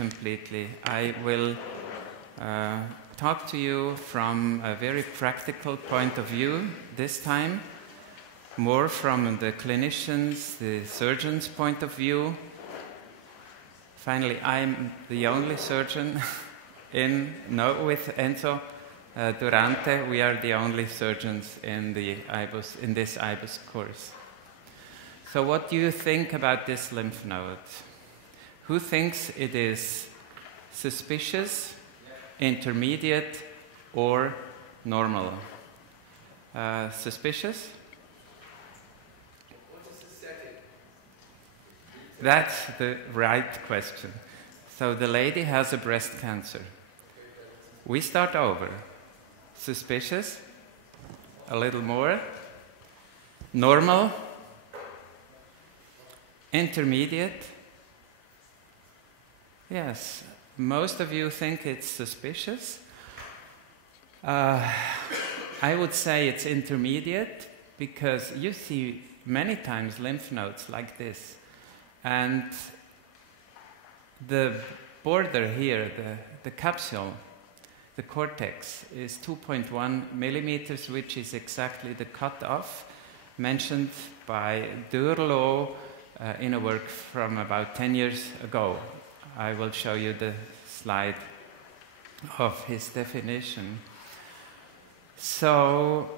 completely. I will talk to you from a very practical point of view this time, more from the clinicians, the surgeon's point of view. Finally, I'm the only surgeon with Enzo Durante, we are the only surgeons in the IBUS, in this IBUS course. So what do you think about this lymph node? Who thinks it is suspicious, intermediate, or normal? Suspicious? What is the setting? That's the right question. So the lady has a breast cancer. We start over. Suspicious? A little more? Normal? Intermediate? Yes, most of you think it's suspicious. I would say it's intermediate because you see many times lymph nodes like this. And the border here, the capsule, the cortex, is 2.1 millimeters, which is exactly the cutoff mentioned by Durlo in a work from about 10 years ago. I will show you the slide of his definition. So,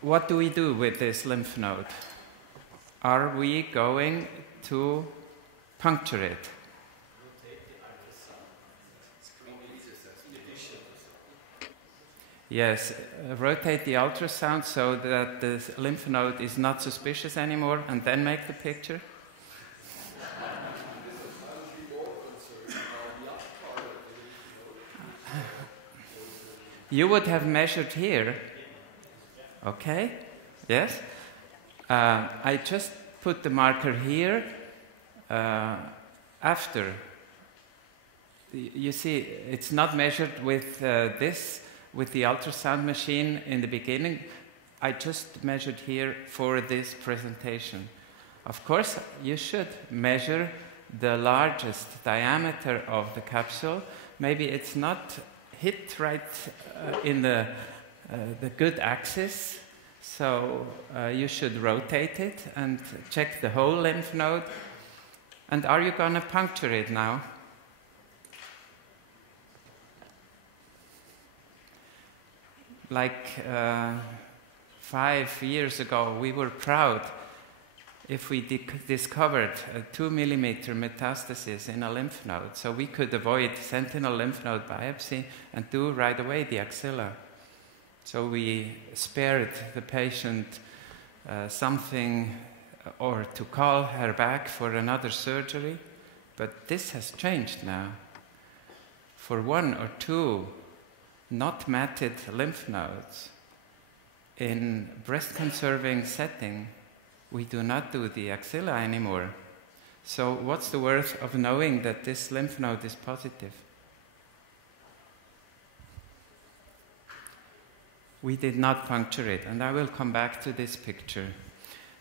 what do we do with this lymph node? Are we going to puncture it? Yes, rotate the ultrasound so that the lymph node is not suspicious anymore, and then make the picture. You would have measured here. Okay? Yes? I just put the marker here after. You see, it's not measured with with the ultrasound machine in the beginning. I just measured here for this presentation. Of course, you should measure the largest diameter of the capsule. Maybe it's not hit right in the good axis, so you should rotate it and check the whole lymph node. And are you going to puncture it now? Like 5 years ago, we were proud if we discovered a 2 millimeter metastasis in a lymph node, so we could avoid sentinel lymph node biopsy and do right away the axilla. So we spared the patient something, or to call her back for another surgery, but this has changed now. For 1 or 2 not matted lymph nodes in breast-conserving setting, we do not do the axilla anymore. So what's the worth of knowing that this lymph node is positive? We did not puncture it, and I will come back to this picture.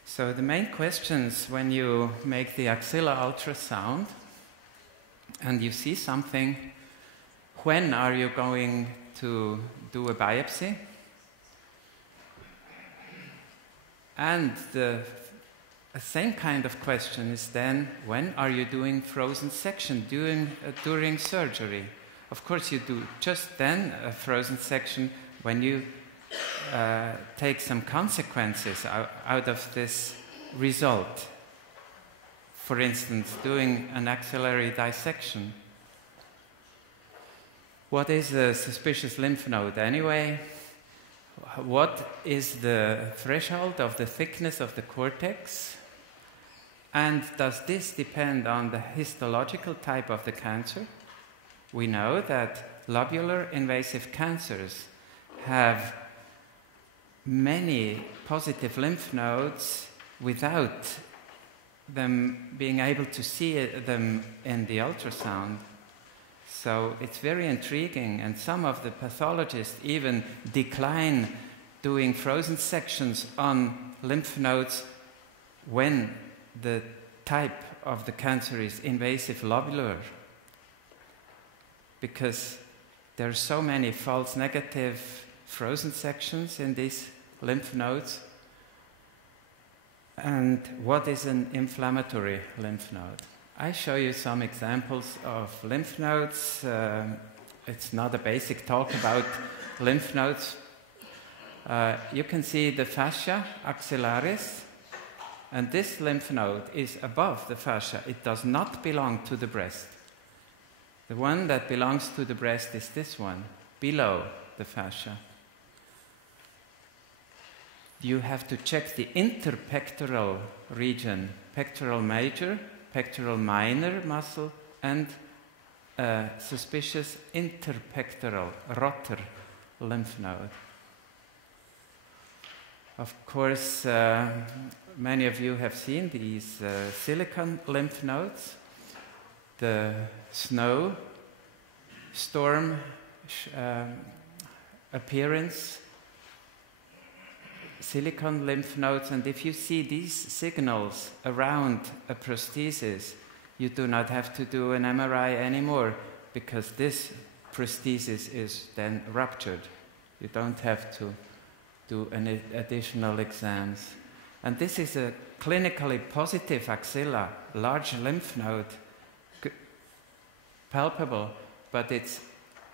So the main questions when you make the axilla ultrasound and you see something, when are you going to do a biopsy? And the same kind of question is then, when are you doing frozen section during surgery? Of course, you do just then a frozen section when you take some consequences out of this result. For instance, doing an axillary dissection. What is a suspicious lymph node anyway? What is the threshold of the thickness of the cortex? And does this depend on the histological type of the cancer? We know that lobular invasive cancers have many positive lymph nodes without them being able to see them in the ultrasound. So it's very intriguing, and some of the pathologists even decline doing frozen sections on lymph nodes when the type of the cancer is invasive lobular. because there are so many false negative frozen sections in these lymph nodes. And what is an inflammatory lymph node? I show you some examples of lymph nodes. It's not a basic talk about lymph nodes. You can see the fascia axillaris, and this lymph node is above the fascia. It does not belong to the breast. The one that belongs to the breast is this one, below the fascia. You have to check the interpectoral region, pectoral major, pectoral minor muscle, and suspicious interpectoral rotor lymph node. Of course, many of you have seen these silicon lymph nodes. The snow storm appearance, silicon lymph nodes, and if you see these signals around a prosthesis, you do not have to do an MRI anymore, because this prosthesis is then ruptured. You don't have to do any additional exams. And this is a clinically positive axilla, large lymph node, palpable, but it's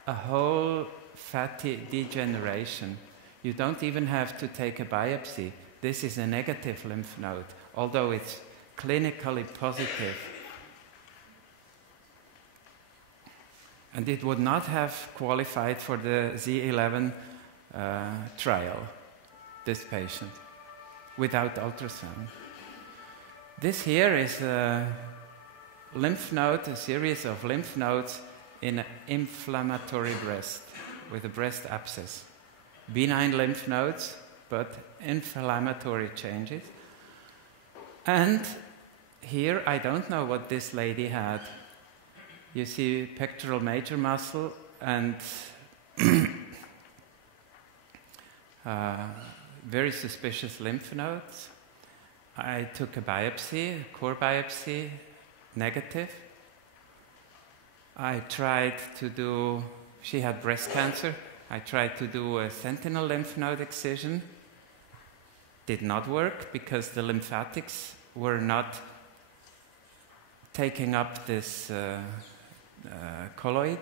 a whole fatty degeneration. You don't even have to take a biopsy. This is a negative lymph node, although it's clinically positive. And it would not have qualified for the Z11 trial, this patient, without ultrasound. This here is a lymph node, a series of lymph nodes in an inflammatory breast with a breast abscess. Benign lymph nodes, but inflammatory changes. And here, I don't know what this lady had. You see pectoral major muscle and very suspicious lymph nodes. I took a biopsy, a core biopsy, negative. I tried to do, she had breast cancer. I tried to do a sentinel lymph node excision. Did not work because the lymphatics were not taking up this colloid.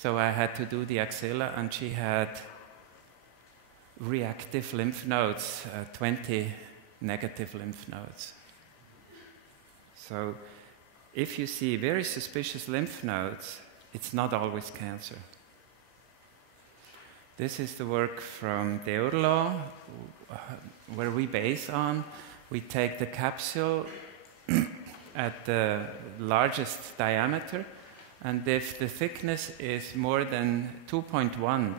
So I had to do the axilla, and she had reactive lymph nodes, 20 negative lymph nodes. So if you see very suspicious lymph nodes, it's not always cancer. This is the work from Deurlo, where we base on. We take the capsule at the largest diameter, and if the thickness is more than 2.1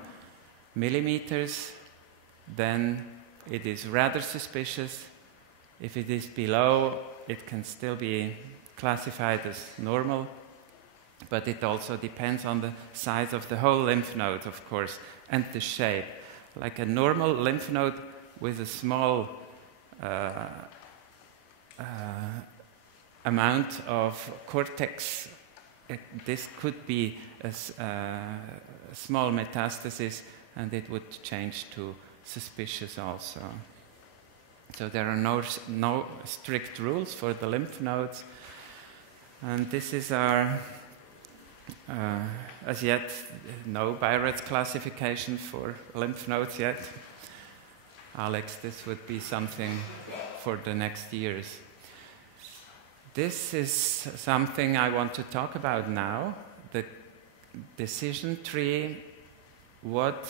millimeters, then it is rather suspicious. If it is below, it can still be classified as normal, but it also depends on the size of the whole lymph node, of course, and the shape. Like a normal lymph node with a small amount of cortex, this could be a small metastasis, and it would change to suspicious also. So there are no strict rules for the lymph nodes, and this is our, as yet, no BI-RADS classification for lymph nodes yet. Alex, this would be something for the next years. This is something I want to talk about now, the decision tree. What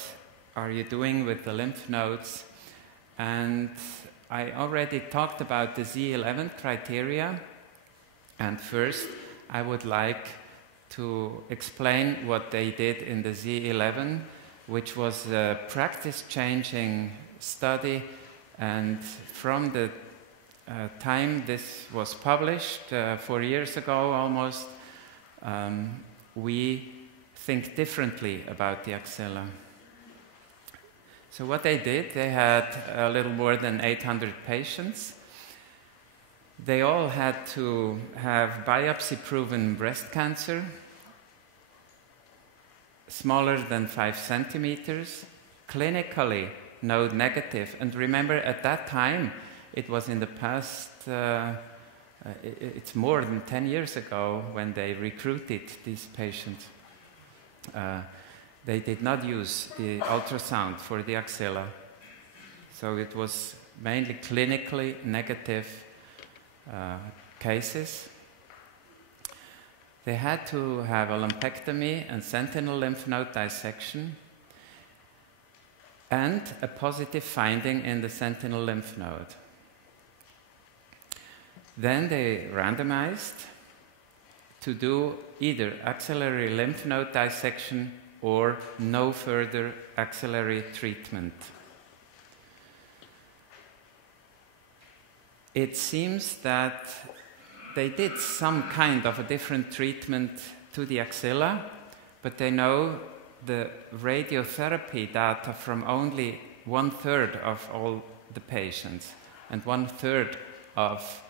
are you doing with the lymph nodes? And I already talked about the Z11 criteria, and first I would like to explain what they did in the Z11, which was a practice-changing study, and from the time this was published, 4 years ago almost, we think differently about the axilla. So what they did, they had a little more than 800 patients. They all had to have biopsy-proven breast cancer, smaller than 5 centimeters, clinically node negative. And remember, at that time, it was in the past, it's more than 10 years ago when they recruited these patients. They did not use the ultrasound for the axilla. So it was mainly clinically negative cases. They had to have a lumpectomy and sentinel lymph node dissection and a positive finding in the sentinel lymph node. Then they randomized to do either axillary lymph node dissection or no further axillary treatment. It seems that they did some kind of a different treatment to the axilla, but they know the radiotherapy data from only 1/3 of all the patients, and 1/3 of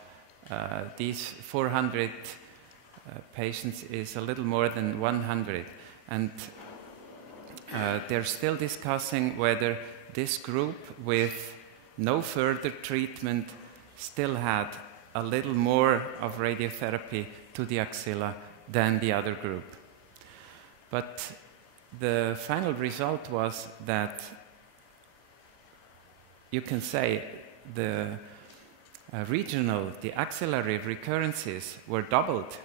these 400 patients is a little more than 100. And they're still discussing whether this group with no further treatment still had a little more of radiotherapy to the axilla than the other group. But the final result was that you can say the the axillary recurrences were doubled,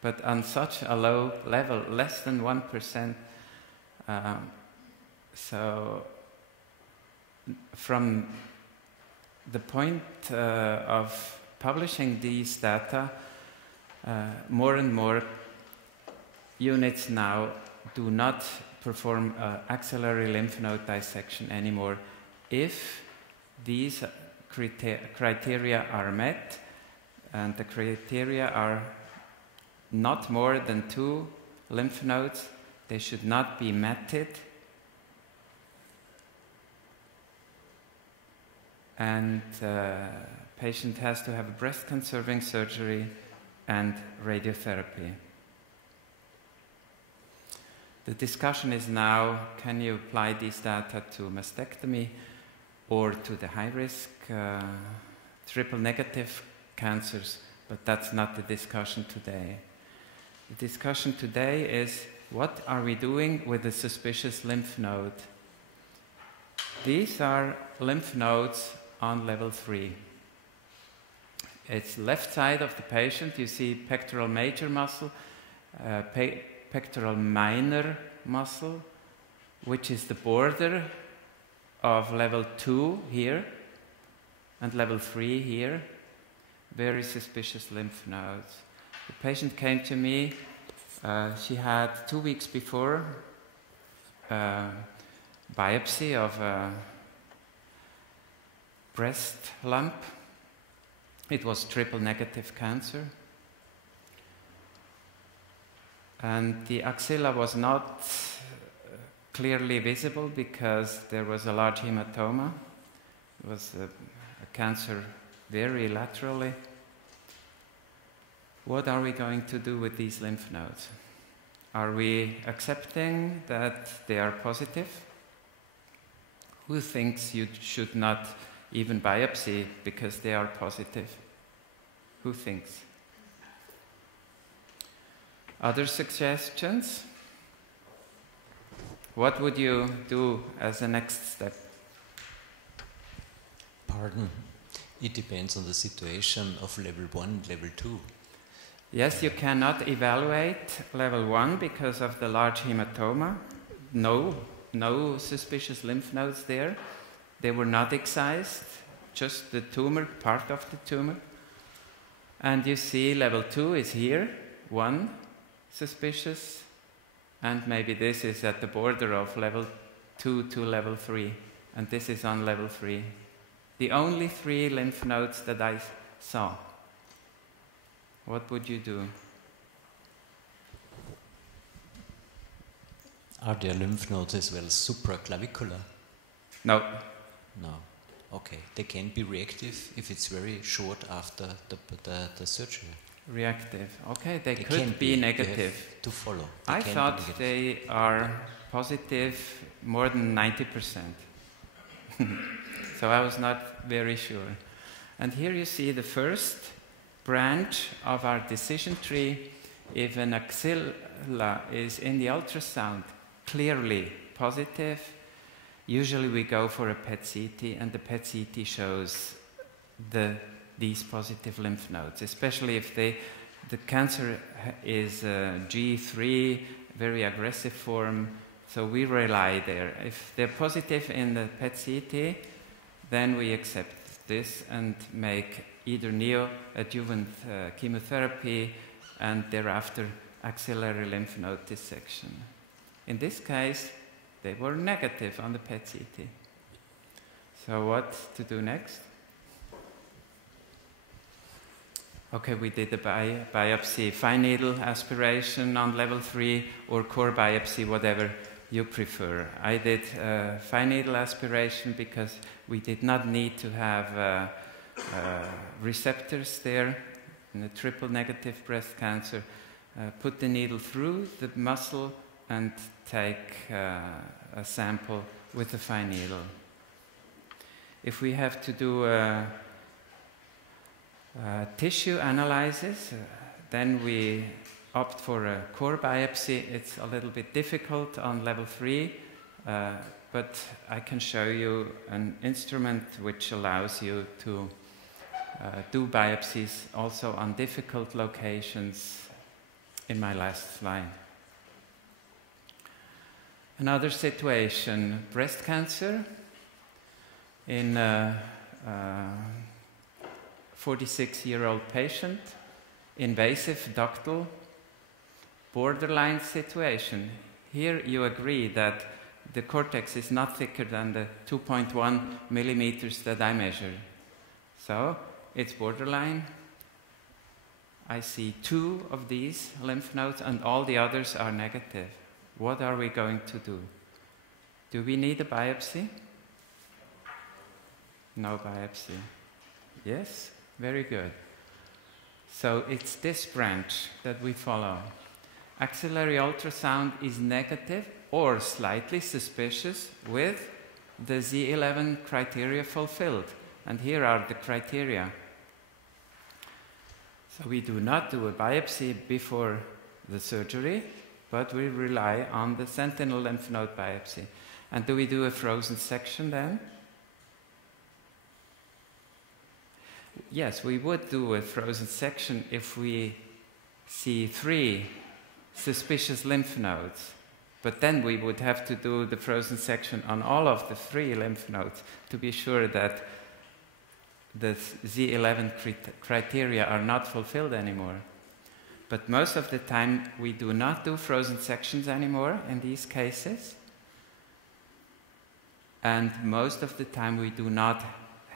but on such a low level, less than 1%. So from the point of publishing these data, more and more units now do not perform axillary lymph node dissection anymore if these criteria are met, and the criteria are not more than 2 lymph nodes. They should not be matted, and patient has to have breast conserving surgery and radiotherapy. The discussion is now, can you apply these data to mastectomy or to the high-risk triple negative cancers? But that's not the discussion today. The discussion today is, what are we doing with the suspicious lymph node? These are lymph nodes on level 3. It's left side of the patient. You see pectoral major muscle, pectoral minor muscle, which is the border of level 2 here and level 3 here. Very suspicious lymph nodes. The patient came to me. She had 2 weeks before biopsy of a breast lump. It was triple negative cancer. And the axilla was not clearly visible because there was a large hematoma. It was a cancer very laterally. What are we going to do with these lymph nodes? Are we accepting that they are positive? Who thinks you should not even biopsy because they are positive? Who thinks? Other suggestions? What would you do as a next step? Pardon. It depends on the situation of level 1, level 2. Yes, you cannot evaluate level 1 because of the large hematoma. No suspicious lymph nodes there. They were not excised, just the tumor, part of the tumor. And you see level 2 is here, 1 suspicious, and maybe this is at the border of level 2 to level 3, and this is on level 3. The only 3 lymph nodes that I saw. What would you do? Are there lymph nodes as well supraclavicular? No. No. Okay. They can be reactive if it's very short after the surgery. Reactive. Okay, they They could can be You negative. have to follow. I can be thought negative. they are positive more than 90%. So I was not very sure. And here you see the first branch of our decision tree. If an axilla is in the ultrasound clearly positive, usually we go for a PET CT, and the PET CT shows these positive lymph nodes, especially if the cancer is G3, very aggressive form, so we rely there. If they're positive in the PET CT, then we accept this and make either neoadjuvant chemotherapy and thereafter axillary lymph node dissection. In this case, they were negative on the PET CT. So what to do next? Okay, we did a biopsy, fine needle aspiration on level 3 or core biopsy, whatever you prefer. I did fine needle aspiration because we did not need to have receptors there in a triple negative breast cancer. Put the needle through the muscle and take a sample with a fine needle. If we have to do tissue analysis, then we opt for a core biopsy. It's a little bit difficult on level 3, but I can show you an instrument which allows you to do biopsies also on difficult locations in my last slide. Another situation, breast cancer in a 46-year-old patient, invasive ductal, borderline situation. Here you agree that the cortex is not thicker than the 2.1 millimeters that I measured. So it's borderline. I see 2 of these lymph nodes and all the others are negative. What are we going to do? Do we need a biopsy? No biopsy. Yes? Very good. So it's this branch that we follow. Axillary ultrasound is negative or slightly suspicious with the Z11 criteria fulfilled. And here are the criteria. So we do not do a biopsy before the surgery, but we rely on the sentinel lymph node biopsy. And do we do a frozen section then? Yes, we would do a frozen section if we see 3 suspicious lymph nodes. But then we would have to do the frozen section on all of the 3 lymph nodes to be sure that the Z11 criteria are not fulfilled anymore. But most of the time we do not do frozen sections anymore in these cases. And most of the time we do not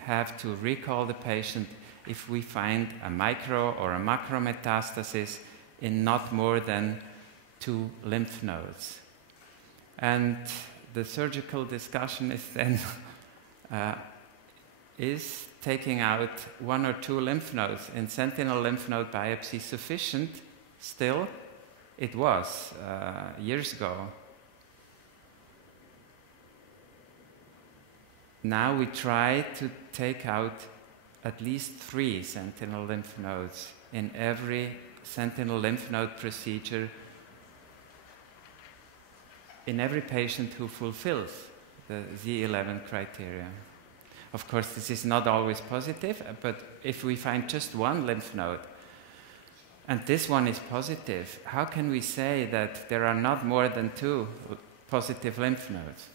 have to recall the patient if we find a micro or a macro metastasis in not more than 2 lymph nodes. And the surgical discussion is then, is taking out 1 or 2 lymph nodes in sentinel lymph node biopsy sufficient? Still, it was years ago. Now we try to take out at least 3 sentinel lymph nodes in every sentinel lymph node procedure in every patient who fulfills the Z11 criteria. Of course, this is not always positive, but if we find just 1 lymph node, and this one is positive, how can we say that there are not more than 2 positive lymph nodes?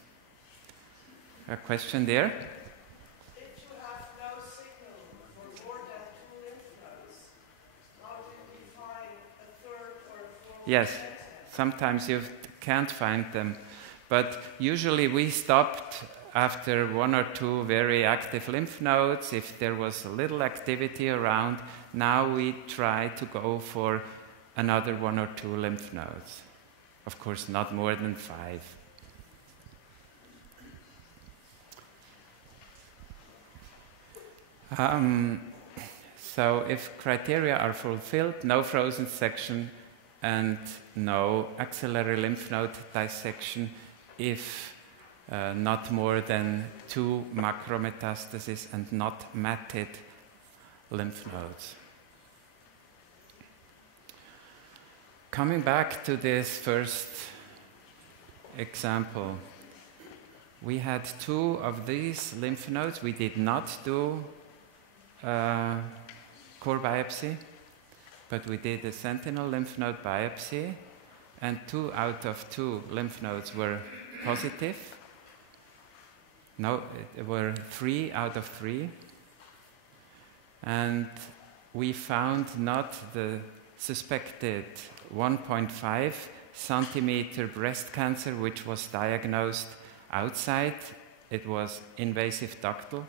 A question there? If you have no signal for more than 2 lymph nodes, how did we find a 3rd or a 4th? Yes, sometimes you can't find them, but usually we stopped after 1 or 2 very active lymph nodes. If there was a little activity around, now we try to go for another 1 or 2 lymph nodes. Of course, not more than 5. So if criteria are fulfilled, no frozen section and no axillary lymph node dissection if not more than 2 macrometastases and not matted lymph nodes. Coming back to this first example, we had 2 of these lymph nodes. We did not do core biopsy, but we did a sentinel lymph node biopsy, and 2 out of 2 lymph nodes were positive. No, it were 3 out of 3. And we found not the suspected 1.5 centimeter breast cancer, which was diagnosed outside. It was invasive ductal,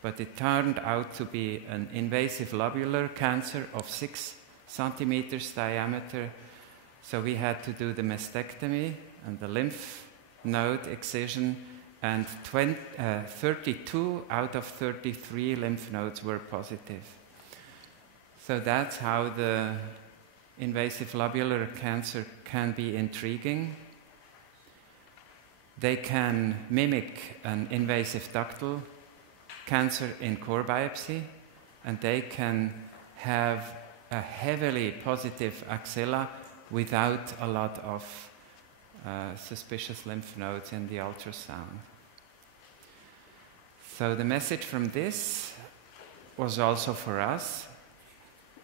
but it turned out to be an invasive lobular cancer of 6 centimeters diameter. So we had to do the mastectomy and the lymph node excision, and 32 out of 33 lymph nodes were positive. So that's how the invasive lobular cancer can be intriguing. They can mimic an invasive ductal cancer in core biopsy, and they can have a heavily positive axilla without a lot of suspicious lymph nodes in the ultrasound. So the message from this was also for us.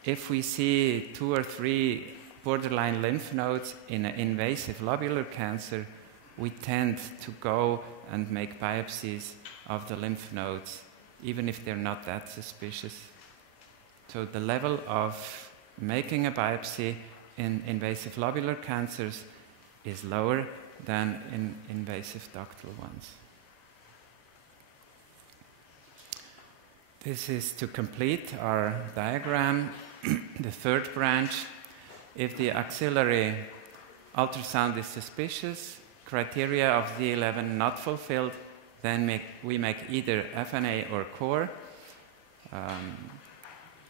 If we see 2 or 3 borderline lymph nodes in an invasive lobular cancer, we tend to go and make biopsies of the lymph nodes, even if they're not that suspicious. So the level of making a biopsy in invasive lobular cancers is lower than in invasive ductal ones. This is to complete our diagram. The third branch, if the axillary ultrasound is suspicious, criteria of D11 not fulfilled, then we make either FNA or core,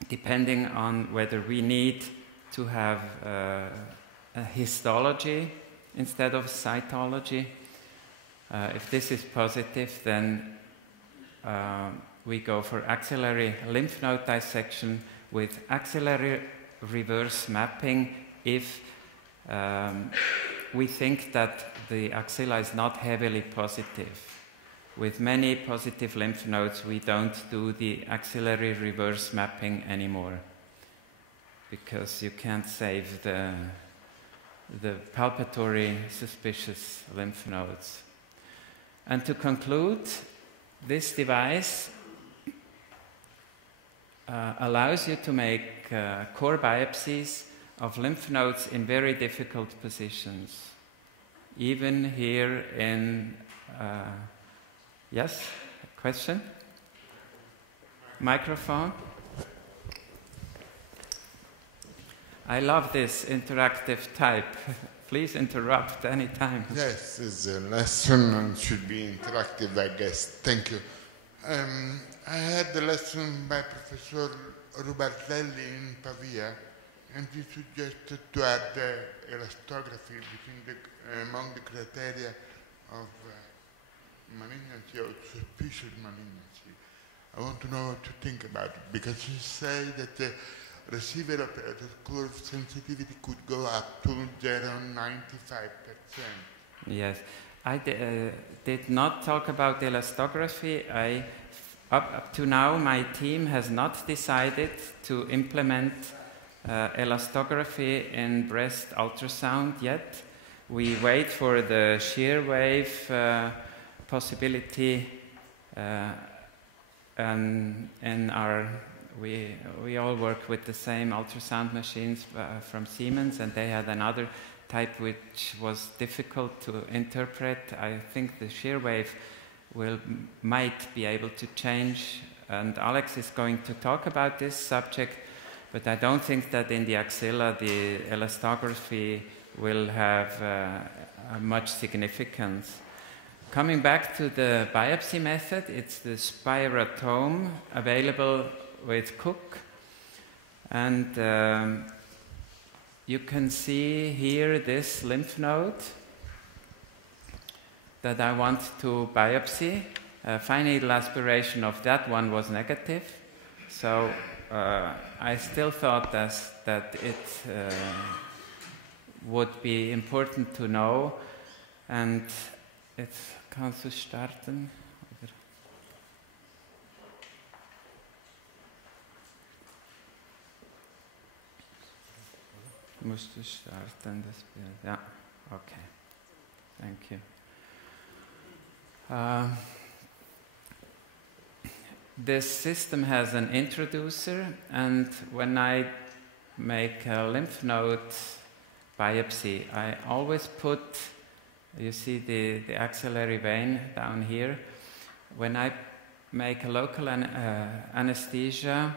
depending on whether we need to have a histology instead of cytology. If this is positive, then we go for axillary lymph node dissection with axillary reverse mapping if we think that the axilla is not heavily positive. With many positive lymph nodes, we don't do the axillary reverse mapping anymore because you can't save the palpatory suspicious lymph nodes. And to conclude, this device allows you to make core biopsies of lymph nodes in very difficult positions. Even here in, yes, question? Microphone? I love this interactive type. Please interrupt anytime. Yes, it's a lesson and should be interactive, I guess. Thank you. I had the lesson by Professor Rubartelli in Pavia, and he suggested to add elastography among the criteria of malignancy or suspicious malignancy. I want to know what you think about it, because you say that the receiver operator curve sensitivity could go up to 0.95%. Yes, I did not talk about elastography. Up to now, my team has not decided to implement elastography in breast ultrasound yet. We wait for the shear wave possibility, and we all work with the same ultrasound machines from Siemens, and they had another type which was difficult to interpret. I think the shear wave might be able to change, and Alex is going to talk about this subject, but I don't think that in the axilla the elastography will have much significance. Coming back to the biopsy method, it's the spiratome available with Cook. And you can see here this lymph node that I want to biopsy. Fine needle aspiration of that one was negative, so I still thought that it would be important to know. And jetzt kannst du starten. Oder? Musst du starten, das Bild? Ja, okay. Thank you. This system has an introducer, and when I make a lymph node biopsy, I always put, you see the axillary vein down here. When I make a local anesthesia,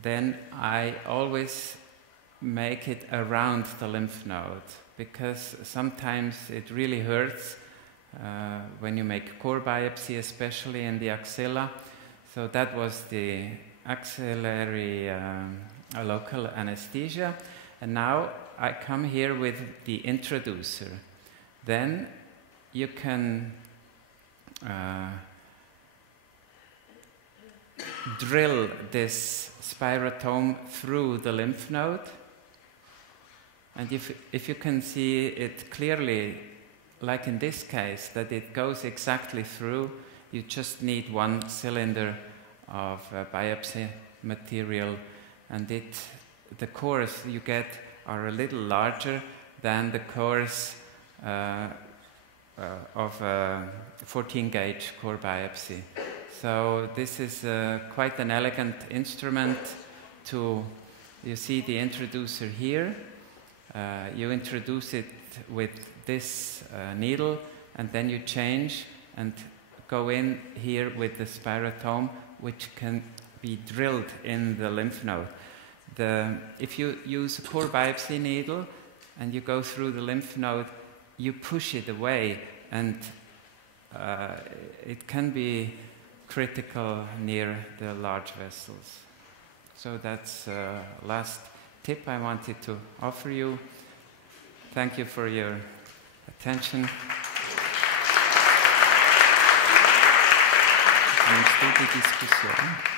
then I always make it around the lymph node, because sometimes it really hurts when you make core biopsy, especially in the axilla. So that was the axillary local anesthesia. And now I come here with the introducer. Then you can drill this spirotome through the lymph node. And if you can see it clearly, like in this case, that it goes exactly through, you just need one cylinder of biopsy material, and the cores you get are a little larger than the cores of a 14-gauge core biopsy. So this is quite an elegant instrument to, you see the introducer here. You introduce it with this needle, and then you change and go in here with the spirotome, which can be drilled in the lymph node. If you use a core biopsy needle and you go through the lymph node, you push it away, and it can be critical near the large vessels. So that's the last tip I wanted to offer you. Thank you for your attention. Nimmst du die Diskussion?